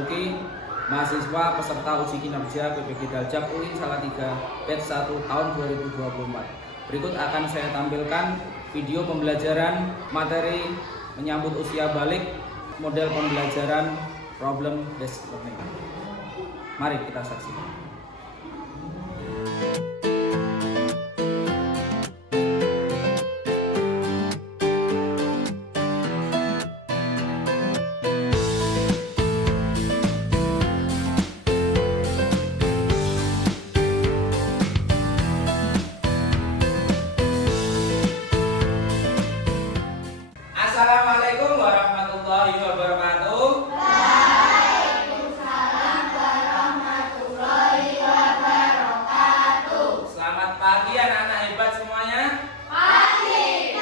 Basuki, mahasiswa peserta uji kinerja PPG Daljak UI Salatiga batch 1 tahun 2024. Berikut akan saya tampilkan video pembelajaran materi menyambut usia balik model pembelajaran problem based learning. Mari kita saksikan. Assalamualaikum warahmatullahi wabarakatuh. Waalaikumsalam warahmatullahi wabarakatuh. Selamat pagi anak-anak hebat semuanya. Pagi,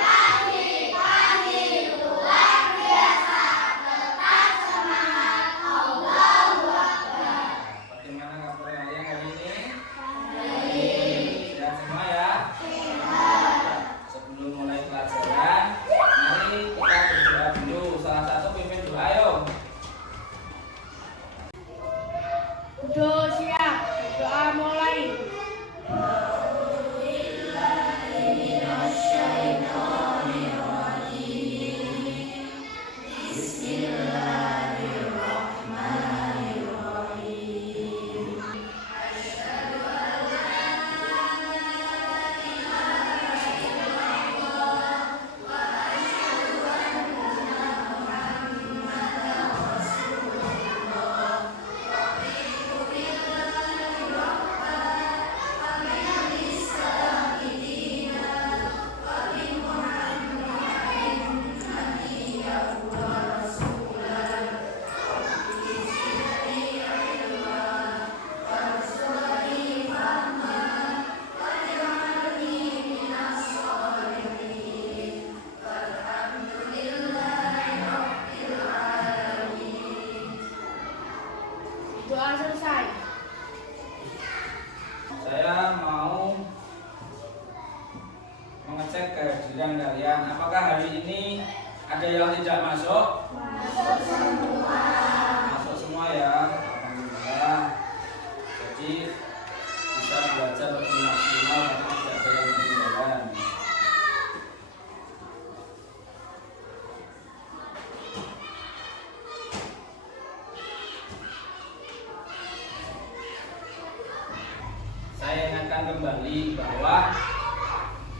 luar biasa. Tetap semangat. Allahu Akbar. Bagaimana kabar kalian hari ini? Baik. Sehat semua ya? Sehat. Sebelum mulai pelajaran, mari kita berdoa dulu. Salah satu pimpin doa, ayo. Udah siap. Doa mulai. Doa selesai. Saya mau mengecek kehadiran kalian. Apakah hari ini ada yang tidak masuk? Masuk semua. Masuk semua ya. Alhamdulillah. Jadi bisa belajar lebih maksimal karena tidak ada yang ketinggalan. Saya ingatkan kembali bahwa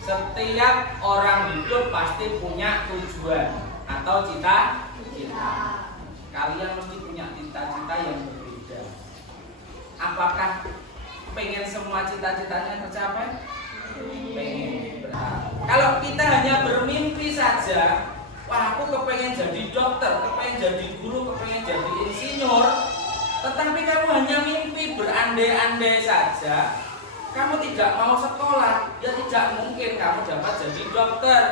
setiap orang hidup pasti punya tujuan atau cita-cita. Kalian mesti punya cita-cita yang berbeda. Apakah pengen semua cita-citanya tercapai? Pengen. Kalau kita hanya bermimpi saja, wah aku kepengen jadi dokter, kepengen jadi guru, kepengen jadi insinyur, tetapi kamu hanya mimpi berandai-andai saja, kamu tidak mau sekolah, ya tidak mungkin kamu dapat jadi dokter.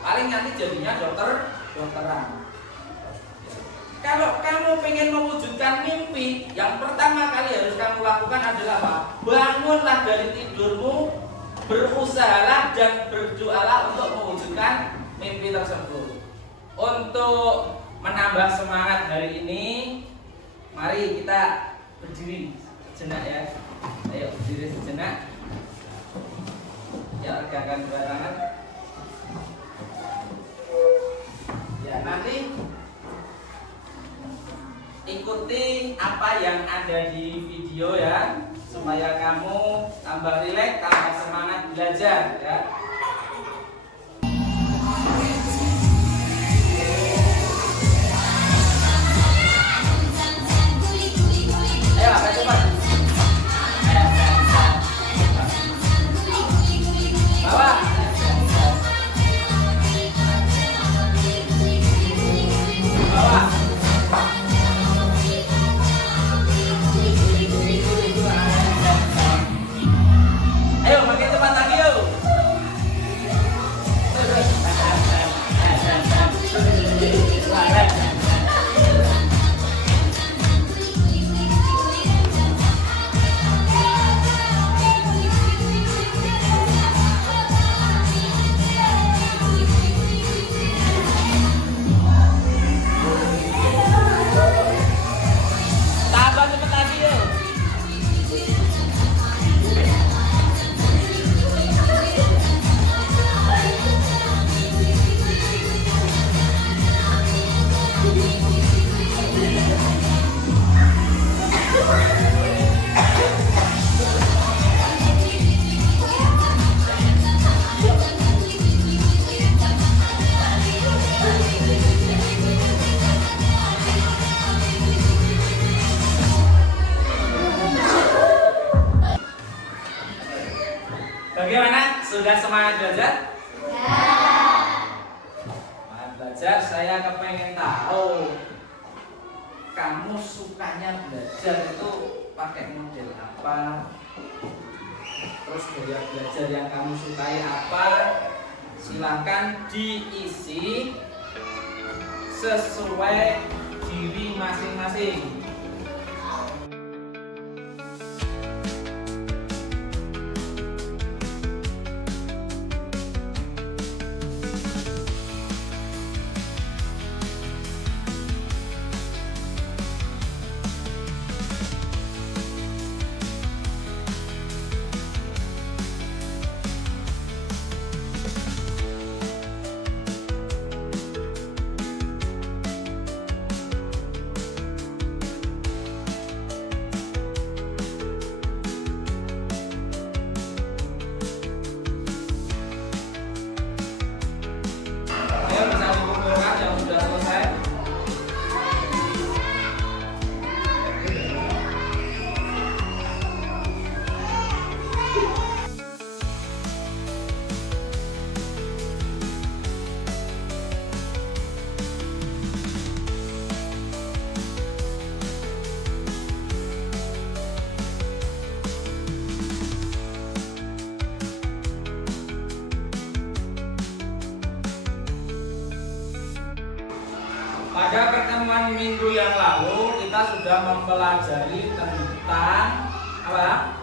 Paling nanti jadinya dokteran. Kalau kamu pengen mewujudkan mimpi, yang pertama kali harus kamu lakukan adalah apa? Bangunlah dari tidurmu, berusahalah dan berdoalah untuk mewujudkan mimpi tersebut. Untuk menambah semangat hari ini, mari kita berdiri sejenak ya. Ayo berdiri sejenak. Ya, regangkan dua tangan. Ya, nanti ikuti apa yang ada di video ya, supaya kamu tambah rileks, tambah semangat belajar ya. Ayo, apa cepat? Bawah. Bawah. Ayo makin cepat lagi yuk. Sudah semangat belajar? Semangat belajar, saya kepengen tahu kamu sukanya belajar itu pakai model apa? Terus gaya belajar yang kamu sukai apa? Silakan diisi sesuai diri masing-masing. Ayo bisa dikumpulkan yang sudah selesai. Pada pertemuan minggu yang lalu kita sudah mempelajari tentang apa?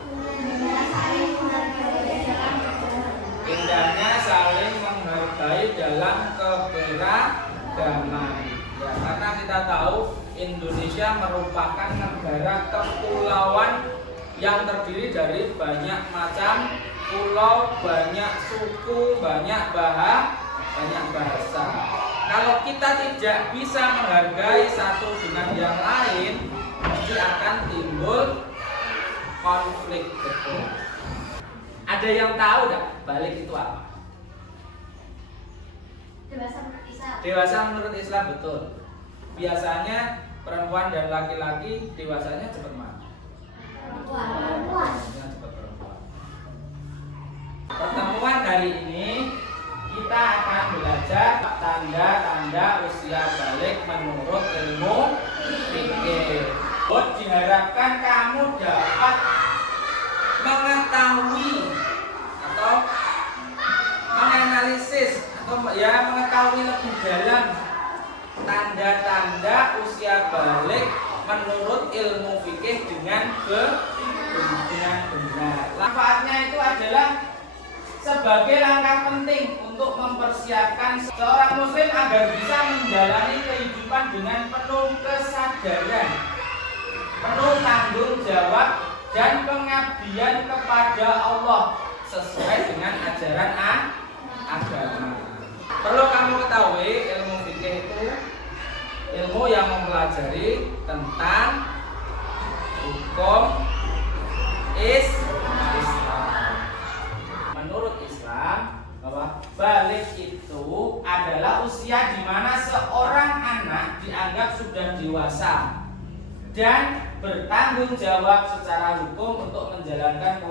Indahnya saling menghargai dalam keberagaman. Ya, karena kita tahu Indonesia merupakan negara kepulauan yang terdiri dari banyak macam pulau, banyak suku, banyak bahasa. Kalau kita tidak bisa menghargai satu dengan yang lain, pasti akan timbul konflik. Betul. Ada yang tahu nggak balik itu apa? Dewasa menurut Islam, betul. Biasanya perempuan dan laki-laki dewasanya cepat mana? Perempuan. Pertemuan hari ini kita akan belajar tanda-tanda usia balik menurut ilmu fikih. Diharapkan kamu dapat mengetahui atau menganalisis atau ya mengetahui lebih dalam tanda-tanda usia balik menurut ilmu fikih dengan benar. Manfaatnya itu adalah sebagai langkah penting untuk mempersiapkan seorang muslim agar bisa menjalani kehidupan dengan penuh kesadaran, penuh tanggung jawab dan pengabdian kepada Allah sesuai dengan ajaran agama. Perlu kamu ketahui, ilmu fikih itu ilmu yang mempelajari tentang hukum Islam. Menurut Islam, bahwa balik itu adalah usia di mana seorang anak dianggap sudah dewasa dan bertanggung jawab secara hukum untuk menjalankan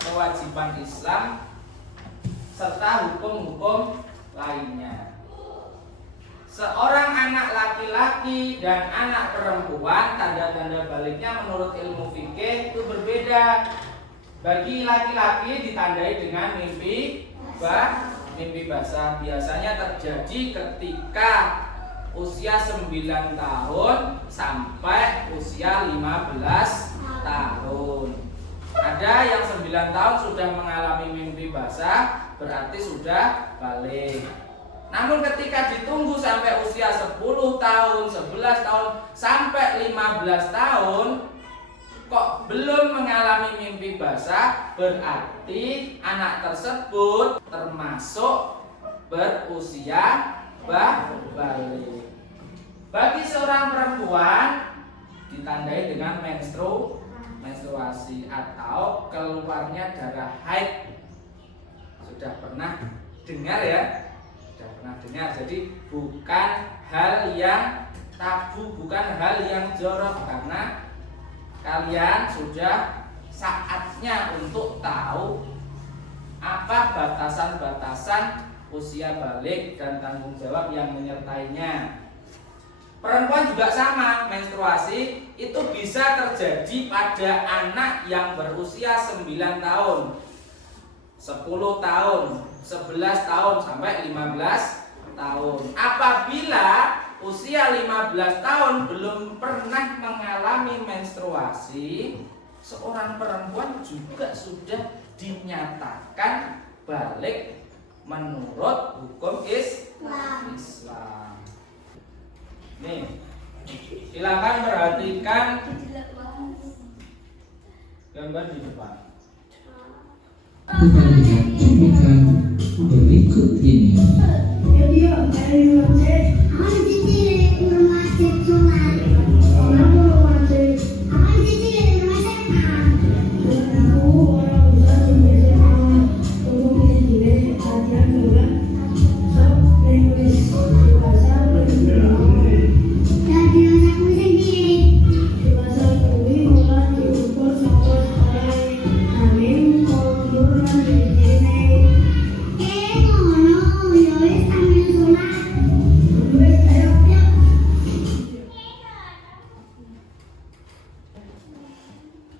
kewajiban Islam serta hukum-hukum lainnya. Seorang anak laki-laki dan anak perempuan, tanda-tanda baliknya menurut ilmu fikih itu berbeda. Bagi laki-laki ditandai dengan mimpi basah. Biasanya terjadi ketika usia 9 tahun sampai usia 15 tahun. Ada yang 9 tahun sudah mengalami mimpi basah, berarti sudah balik. Namun ketika ditunggu sampai usia 10 tahun, 11 tahun, sampai 15 tahun kok belum mengalami mimpi basah, berarti anak tersebut termasuk berusia balik. Bagi seorang perempuan ditandai dengan menstruasi atau keluarnya darah haid. Sudah pernah dengar ya? Sudah pernah dengar. Jadi bukan hal yang tabu, bukan hal yang jorok, karena kalian sudah saatnya untuk tahu apa batasan-batasan usia balik dan tanggung jawab yang menyertainya. Perempuan juga sama, menstruasi itu bisa terjadi pada anak yang berusia 9 tahun, 10 tahun, 11 tahun sampai 15 tahun. Apabila usia 15 tahun belum pernah mengalami menstruasi, seorang perempuan juga sudah dinyatakan balik menurut hukum Islam. Nih, silakan perhatikan gambar di depan. Kita lihat cuplikan berikut ini.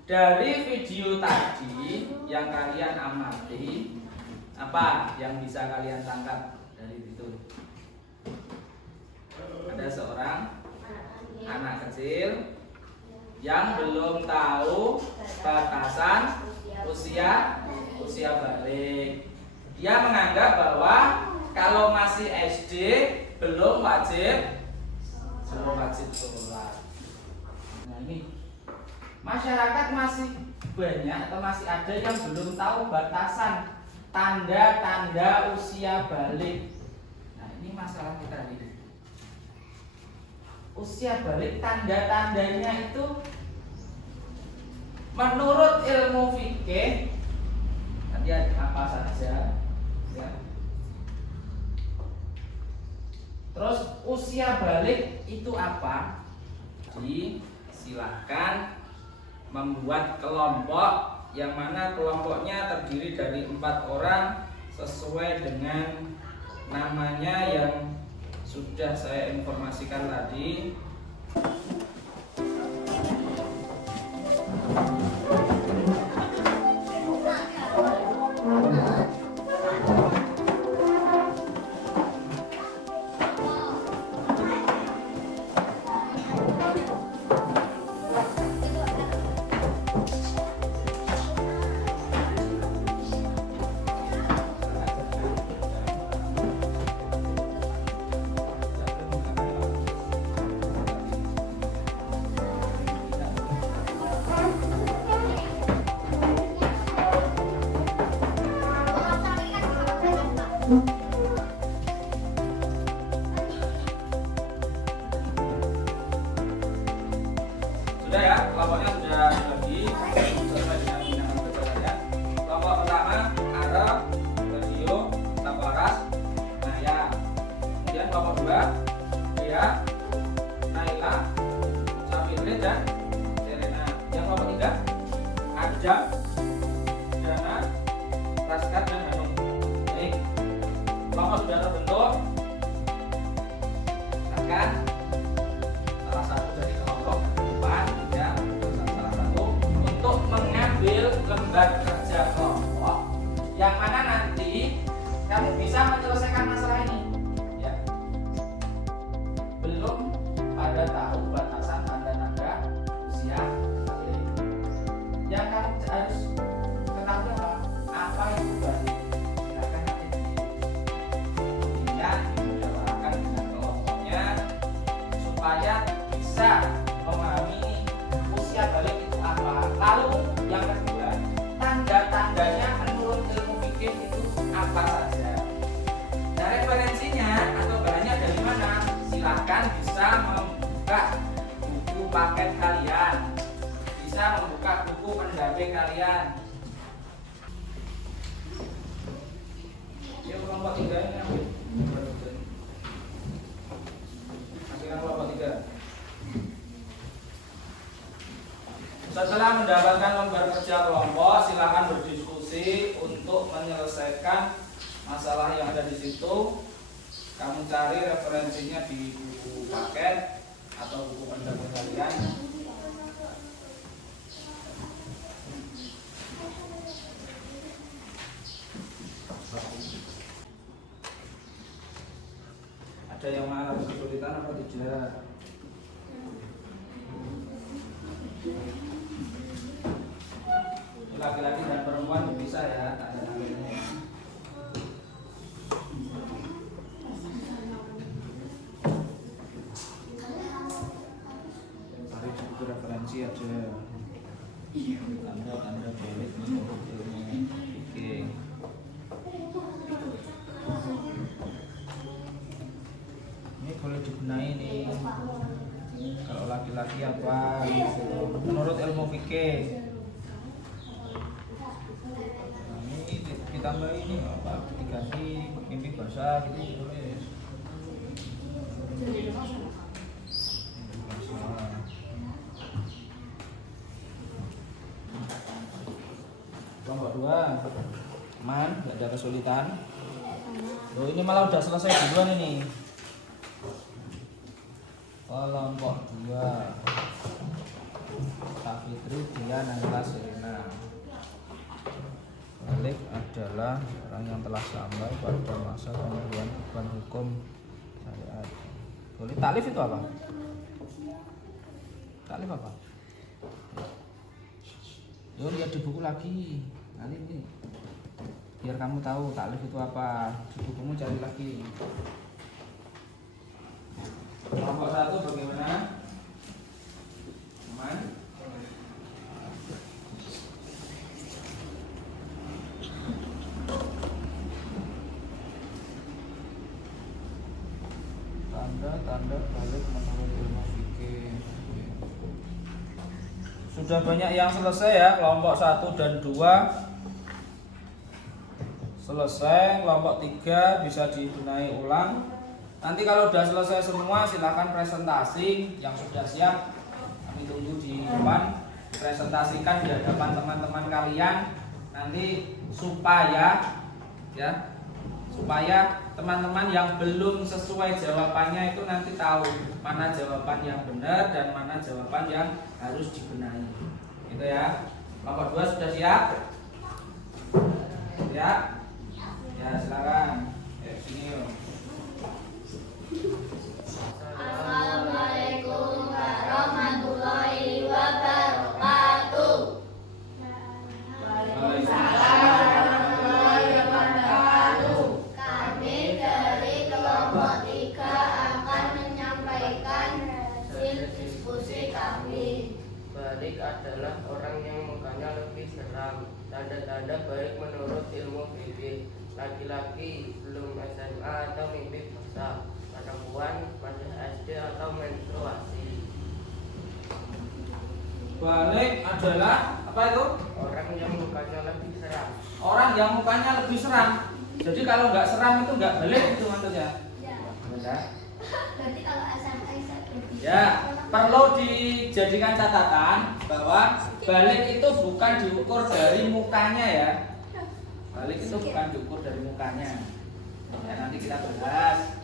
Dari video tadi yang kalian amati, apa yang bisa kalian tangkap dari itu? Ada seorang anak kecil yang belum tahu batasan usia balik. Dia menganggap bahwa kalau masih SD belum wajib sholat. Nah ini masyarakat masih banyak atau masih ada yang belum tahu batasan tanda-tanda usia balik. Nah ini masalah kita ini. Usia balik tanda-tandanya itu menurut ilmu fikih nanti ada apa saja ya. Terus usia balik itu apa? Jadi silahkan membuat kelompok yang mana kelompoknya terdiri dari 4 orang sesuai dengan namanya yang sudah saya informasikan tadi. Sudah ya, kelompoknya sudah dibagi sesuai dengan yang saya. Kelompok pertama Arab, Radio, Taparas, Naya. Kemudian kelompok 2 Dia, Naila, Safitri dan Serena. Yang kelompok 3 Adam, Dana, Raskar dan Hanum. Baik, kelompok sudah terbentuk. Akan salah satu dari kelompok depan ya, salah satu untuk mengambil lembar kerja kelompok yang mana nanti kamu bisa menyelesaikan masalah ini ya. Belum pada tahu batasan tanda-tanda usia balik. Yang kamu harus ketahui apa itu balik. Silakan nanti dilihat dimusyawarahkan dengan kelompoknya supaya bisa memahami usia balik itu apa. Lalu yang kedua, tanda-tandanya menurut ilmu fikih itu apa saja. Nah referensinya atau bahannya dari mana? Silahkan bisa membuka buku paket kalian, bisa membuka buku pendamping kalian. Yuk kelompok 3 ini ambil. Akhirnya kelompok 3. Setelah mendapatkan lembar kerja kelompok, silakan berdiskusi diskusi untuk menyelesaikan masalah yang ada di situ. Kamu cari referensinya di buku paket atau buku pendamping kalian. Ada yang mengalami kesulitan apa tidak? Laki-laki dan perempuan bisa ya, tak ada namanya. Cari buku referensi aja. Tanda-tanda balik menurut ilmu fikih. Ini boleh dibenahi nih. Kalau laki-laki apa gitu. Menurut ilmu fikih. Ditambah ini apa? Diganti mimpi basah gitu boleh. Mimpi basah. Kelompok 2 aman, nggak ada kesulitan. Loh, ini malah udah selesai duluan ini. Kelompok 2 Kak Fitri, Dia, Nangla, Serena. Balik adalah orang yang telah sampai pada masa pembuatan beban hukum syariat. Boleh taklif itu apa? Taklif apa? Yo lihat di buku lagi. Nanti ini biar kamu tahu taklif itu apa. Di bukumu cari lagi. Kelompok 1 bagaimana? Aman? Tanda balik menurut ilmu fikih. Sudah banyak yang selesai ya, kelompok 1 dan 2 selesai, kelompok 3 bisa dibenahi ulang. Nanti kalau sudah selesai semua silahkan presentasi yang sudah siap. Kami tunggu di depan, presentasikan di hadapan teman-teman kalian nanti supaya teman-teman yang belum sesuai jawabannya itu nanti tahu mana jawaban yang benar dan mana jawaban yang harus dibenahi. Gitu ya. Kelompok 2 sudah siap? Siap? Ya, silakan. Sini yuk. Assalamualaikum warahmatullahi wabarakatuh. Waalaikumsalam warahmatullahi wabarakatuh. Kami dari kelompok 3 akan menyampaikan hasil diskusi kami. Balik adalah orang yang mukanya lebih seram. Tanda-tanda balik menurut ilmu fikih. Laki-laki belum SMA atau mimpi basah. Perempuan masih SD atau menstruasi. Balik adalah apa itu? Orang yang mukanya lebih seram. Orang yang mukanya lebih seram. Jadi kalau nggak seram itu nggak balik itu maksudnya. Ya. Benar? Berarti kalau SMA Ya, perlu dijadikan catatan bahwa balik itu bukan diukur dari mukanya ya. Balik itu bukan diukur dari mukanya. Ya, nanti kita bahas.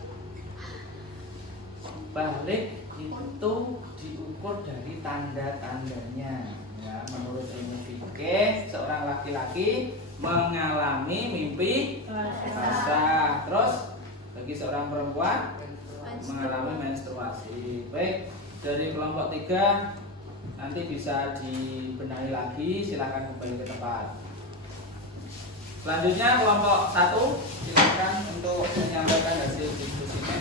Balik itu diukur dari tanda-tandanya. Ya, menurut ilmu fikih, seorang laki-laki mengalami mimpi basah. Terus bagi seorang perempuan mengalami menstruasi. Baik, dari kelompok 3 nanti bisa dibenahi lagi, silakan kembali ke tempat. Selanjutnya kelompok 1 silakan untuk menyampaikan hasil diskusinya.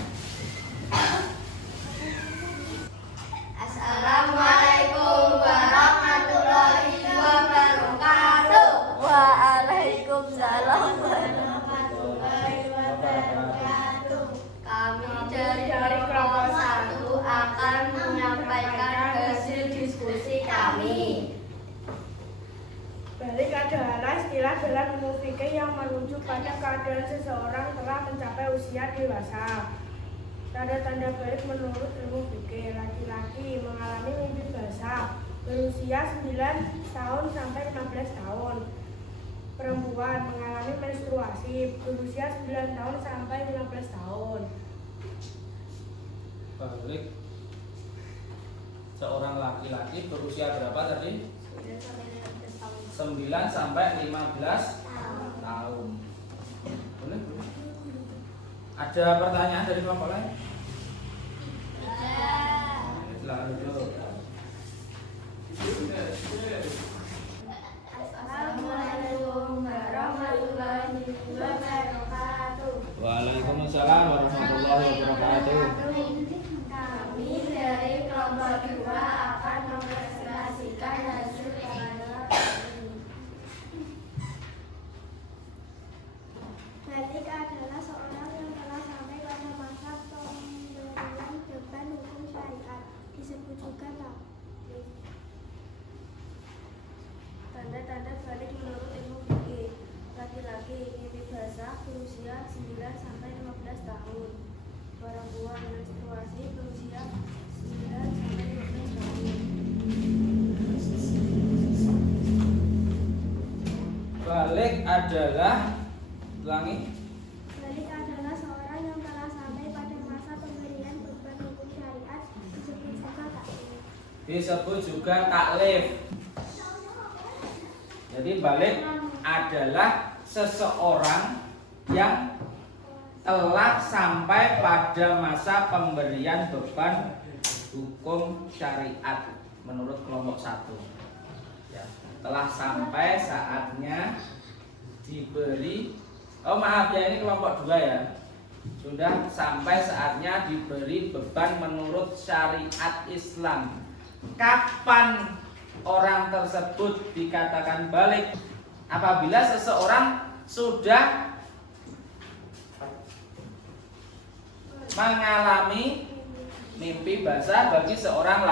Assalamualaikum warahmatullahi wabarakatuh. Waalaikumsalam. Warahmatullahi wabarakatuh. Kami dari kelompok 1 akan menyampaikan hasil diskusi kami. Balik adalah istilah dalam ilmu fikih yang merujuk pada keadaan seseorang telah mencapai usia dewasa. Tanda-tanda balik menurut ilmu fikih, laki-laki mengalami mimpi basah berusia 9 tahun sampai 15 tahun. perempuan mengalami menstruasi berusia 9 tahun sampai 15 tahun. Balik. Seorang laki-laki berusia berapa tadi? 9 sampai 15 tahun. Boleh? Ada pertanyaan dari kelompok lain? Silakan dulu. Assalamualaikum warahmatullahi wabarakatuh. Waalaikumsalam warahmatullahi wabarakatuh. Kami dari kelompok 2 akan mempresentasikan hasil pengajaran kami. Balik adalah seorang yang telah sampai pada masa pemberian beban hukum syariat, disebut juga taklif. Tanda-tanda balik menurut ilmu fikih. Laki-laki mimpi basah berusia 9 sampai 15 tahun. Perempuan menstruasi berusia 9 sampai 15 tahun. Balik adalah ulangi. Balik adalah seorang yang telah sampai pada masa pemberian beban hukum syariat, disebut juga taklif. Disebut juga taklif. Jadi balik adalah seseorang yang telah sampai pada masa pemberian beban hukum syariat menurut kelompok 1. Ya, telah sampai saatnya diberi. Oh maaf ya, ini kelompok 2 ya. Sudah sampai saatnya diberi beban menurut syariat Islam. Kapan orang tersebut dikatakan balik? Apabila seseorang sudah mengalami mimpi basah bagi seorang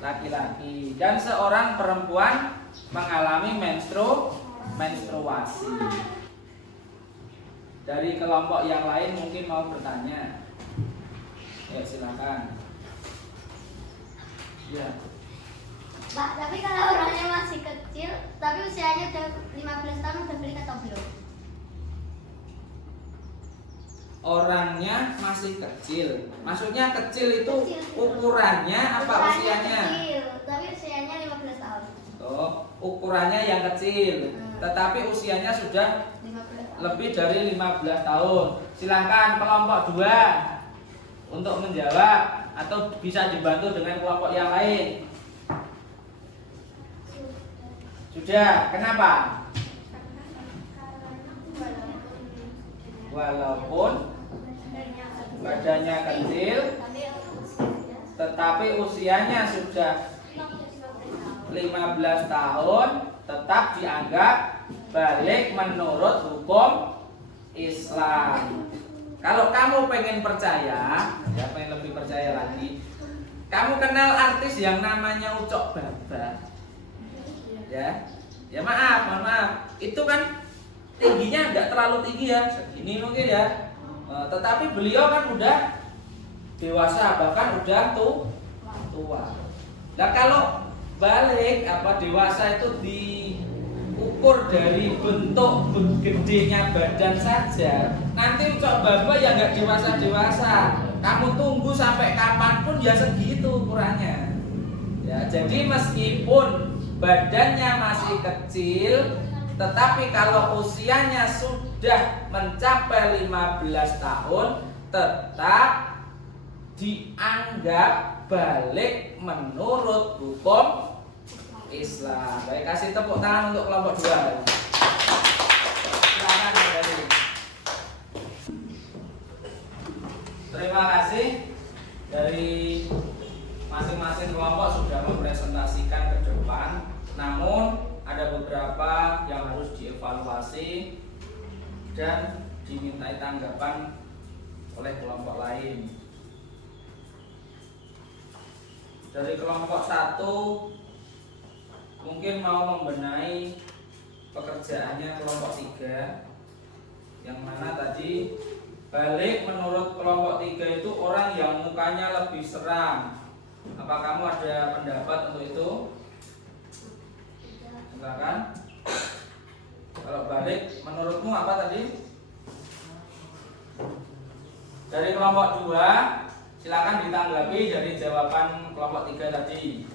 laki-laki dan seorang perempuan mengalami menstruasi. Dari kelompok yang lain mungkin mau bertanya. Ya silakan. Ya. Mbak, tapi kalau orangnya masih kecil, tapi usianya udah 15 tahun, udah balik atau belum? Orangnya masih kecil. Maksudnya kecil itu Kecil. ukurannya apa Ukurannya usianya? kecil, tapi usianya 15 tahun. Oh, ukurannya yang kecil. Tetapi usianya sudah 15 tahun. lebih dari 15 tahun. Silahkan kelompok 2 untuk menjawab atau bisa dibantu dengan kelompok yang lain. Sudah, kenapa? Walaupun badannya kecil, tetapi usianya sudah 15 tahun, tetap dianggap balik menurut hukum Islam. Kalau kamu pengen percaya, siapa yang lebih percaya lagi? Kamu kenal artis yang namanya Ucok Baba? Ya mohon maaf. Itu kan tingginya nggak terlalu tinggi ya, segini mungkin ya. Tetapi beliau kan udah dewasa, bahkan udah tua. Nah kalau balik dewasa itu diukur dari bentuk gedenya badan saja, nanti Ucok Baba ya nggak dewasa. Kamu tunggu sampai kapanpun ya segitu ukurannya. Ya, jadi meskipun badannya masih kecil, tetapi kalau usianya sudah mencapai 15 tahun, tetap dianggap balik menurut hukum Islam. Baik, kasih tepuk tangan untuk kelompok 2. Silakan dari. Terima kasih dari masing-masing kelompok sudah mempresentasikan ke depan. Namun ada beberapa yang harus dievaluasi dan dimintai tanggapan oleh kelompok lain. Dari kelompok 1 mungkin mau membenahi pekerjaannya kelompok 3, yang mana tadi balik menurut kelompok 3 itu orang yang mukanya lebih seram. Apa kamu ada pendapat untuk itu? Silakan. Kalau kelompok 2 silakan ditanggapi dari jawaban kelompok 3 tadi.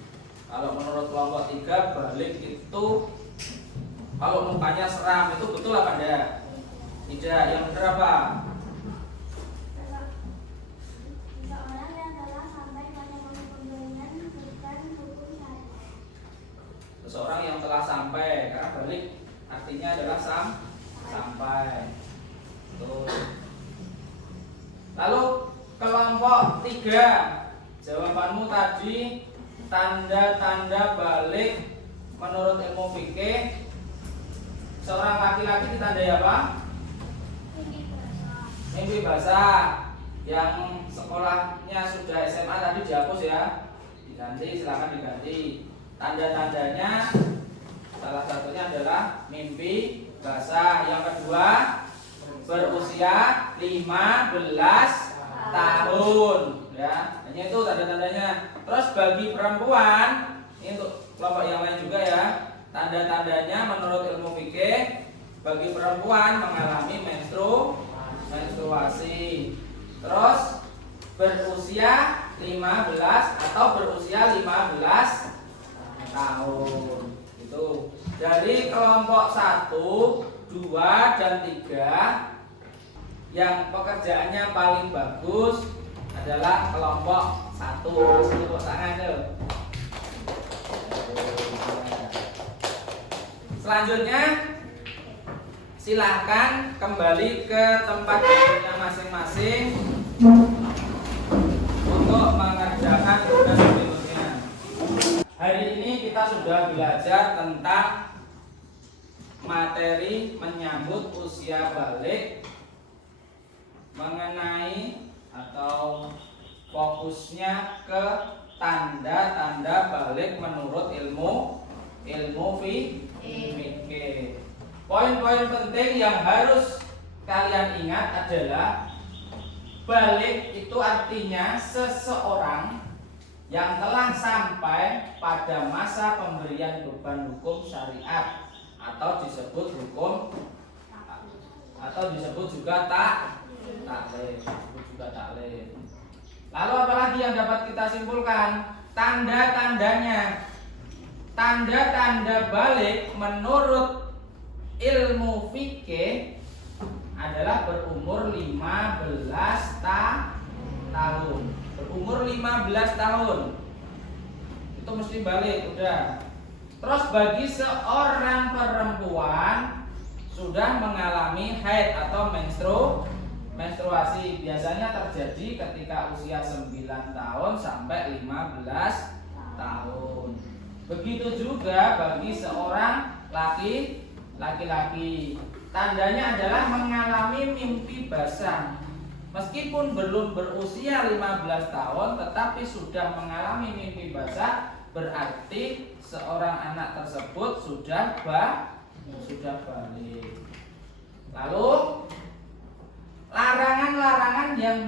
Kalau menurut kelompok 3 balik itu kalau mukanya seram itu betul apa enggak? Tidak. Yang benar apa? Seseorang yang telah sampai pada pemberian beban hukum syariat. Seseorang yang telah sampai, karena balik artinya adalah sampai. Betul. Lalu kelompok 3, jawabanmu tadi tanda-tanda balik menurut ilmu fikih seorang laki-laki ditandai apa? Mimpi basah. Yang sekolahnya sudah SMA tadi dihapus ya, diganti, silakan diganti. Tanda-tandanya salah satunya adalah mimpi basah. Yang kedua berusia 15 tahun ya, hanya itu tanda-tandanya. Terus bagi perempuan, ini untuk kelompok yang lain juga ya, tanda-tandanya menurut ilmu fikih bagi perempuan mengalami menstruasi, terus berusia 15 atau berusia 15 tahun. Itu dari kelompok 1, 2, dan 3 yang pekerjaannya paling bagus adalah kelompok 1. Langsung tepuk tangan tuh. Selanjutnya silahkan kembali ke tempat duduknya masing-masing untuk mengerjakan tugas berikutnya. Hari ini kita sudah belajar tentang materi menyambut usia balik, mengenai atau fokusnya ke tanda-tanda balik menurut ilmu fikih. Poin-poin penting yang harus kalian ingat adalah balik itu artinya seseorang yang telah sampai pada masa pemberian beban hukum syariat atau disebut juga taklif. Lalu apalagi yang dapat kita simpulkan? Tanda-tandanya. Tanda-tanda balik menurut ilmu fikih adalah berumur 15 tahun. Berumur 15 tahun itu mesti balik udah. Terus bagi seorang perempuan sudah mengalami haid atau menstruasi, biasanya terjadi ketika usia 9 tahun sampai 15 tahun. Begitu juga bagi seorang laki-laki, tandanya adalah mengalami mimpi basah. Meskipun belum berusia 15 tahun tetapi sudah mengalami mimpi basah, berarti seorang anak tersebut sudah balik. Lalu larangan-larangan yang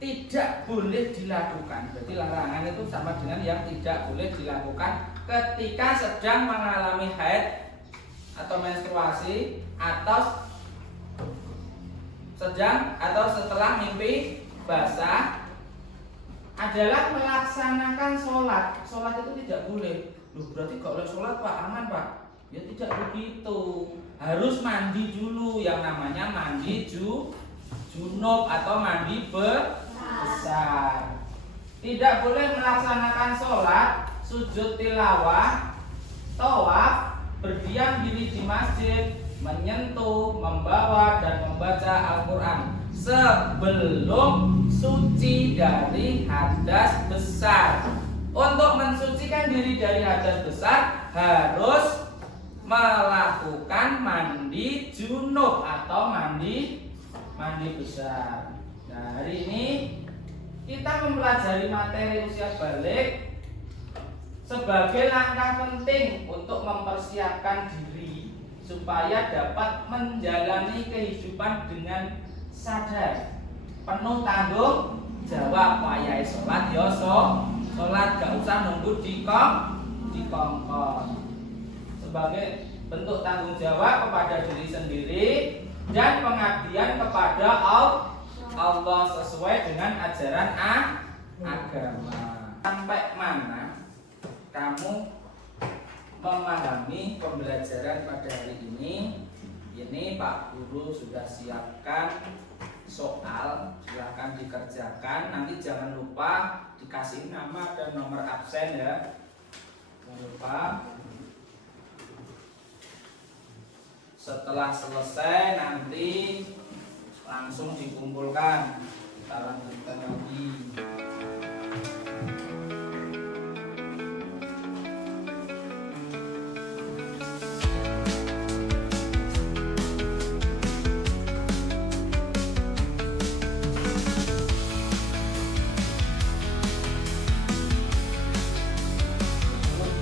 tidak boleh dilakukan. Jadi larangan itu sama dengan yang tidak boleh dilakukan ketika sedang mengalami haid atau menstruasi atau setelah mimpi basah adalah melaksanakan sholat. Sholat itu tidak boleh. Loh, berarti kalau sholat Pak aman Pak? Ya tidak begitu. Harus mandi dulu, yang namanya mandi junub atau mandi besar. Tidak boleh melaksanakan sholat, sujud tilawah, tawaf, berdiam diri di masjid, menyentuh, membawa dan membaca Al-Quran sebelum suci dari hadas besar. Untuk mensucikan diri dari hadas besar harus melakukan mandi junub atau mandi besar. Nah, hari ini kita mempelajari materi usia balik sebagai langkah penting untuk mempersiapkan diri supaya dapat menjalani kehidupan dengan sadar, penuh tanggung jawab. Wayahe sholat ya sholat, gak usah nunggu di kongkong. Sebagai bentuk tanggung jawab kepada diri sendiri dan pengabdian kepada Allah sesuai dengan ajaran agama. Sampai mana kamu memahami pembelajaran pada hari ini? Ini Pak Guru sudah siapkan soal, silahkan dikerjakan. Nanti jangan lupa dikasih nama dan nomor absen ya. Jangan lupa. Setelah selesai nanti langsung dikumpulkan, kita lanjutkan lagi.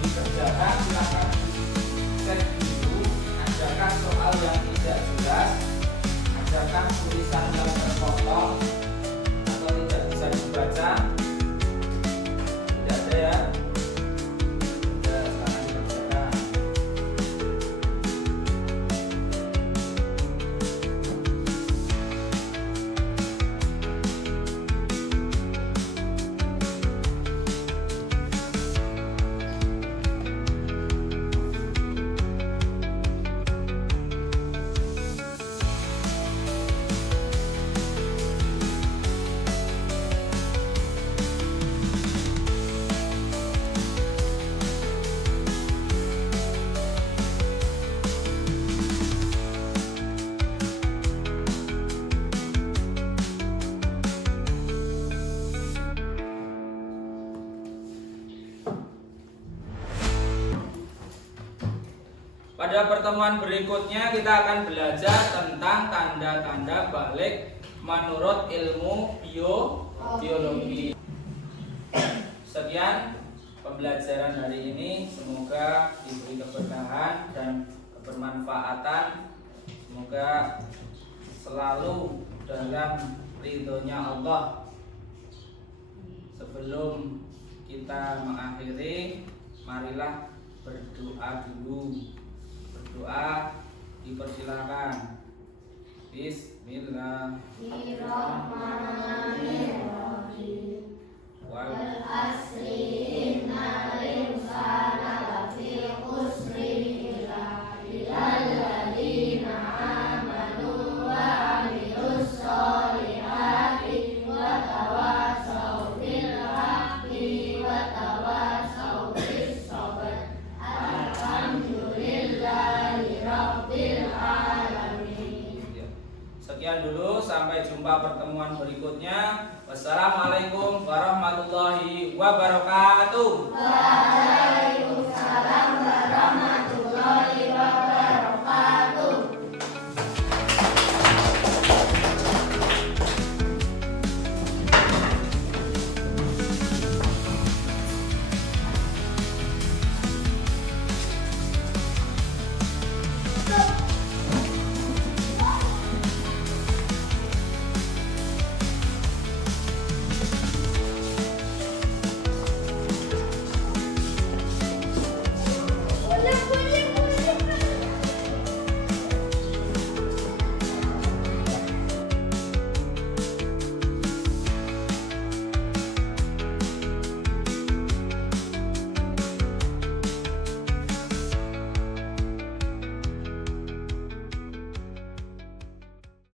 Dikerjakan, silakan cek dulu, ajarkan soal yang tidak jelas, ajarkan tulisan yang terpotong atau tidak bisa dibaca, tidak ada ya. Sudah, sekarang dikerjakan. Pada pertemuan berikutnya kita akan belajar tentang tanda-tanda balik menurut ilmu biologi. Sekian pembelajaran hari ini, semoga diberi keberkahan dan kebermanfaatan. Semoga selalu dalam ridhonya Allah. Sebelum kita mengakhiri, marilah berdoa dulu. Doa dipersilakan. Bismillahirrahmanirrahim. Wal asri innal insana lafi khusrin illa alladzina amanu wa amilus solihati wa tawasaw bil haqqi wa tawasaw bis sabr. Alhamdulillahi rabbil alamin. Sekian dulu, sampai jumpa pertemuan berikutnya. Wassalamualaikum warahmatullahi wabarakatuh.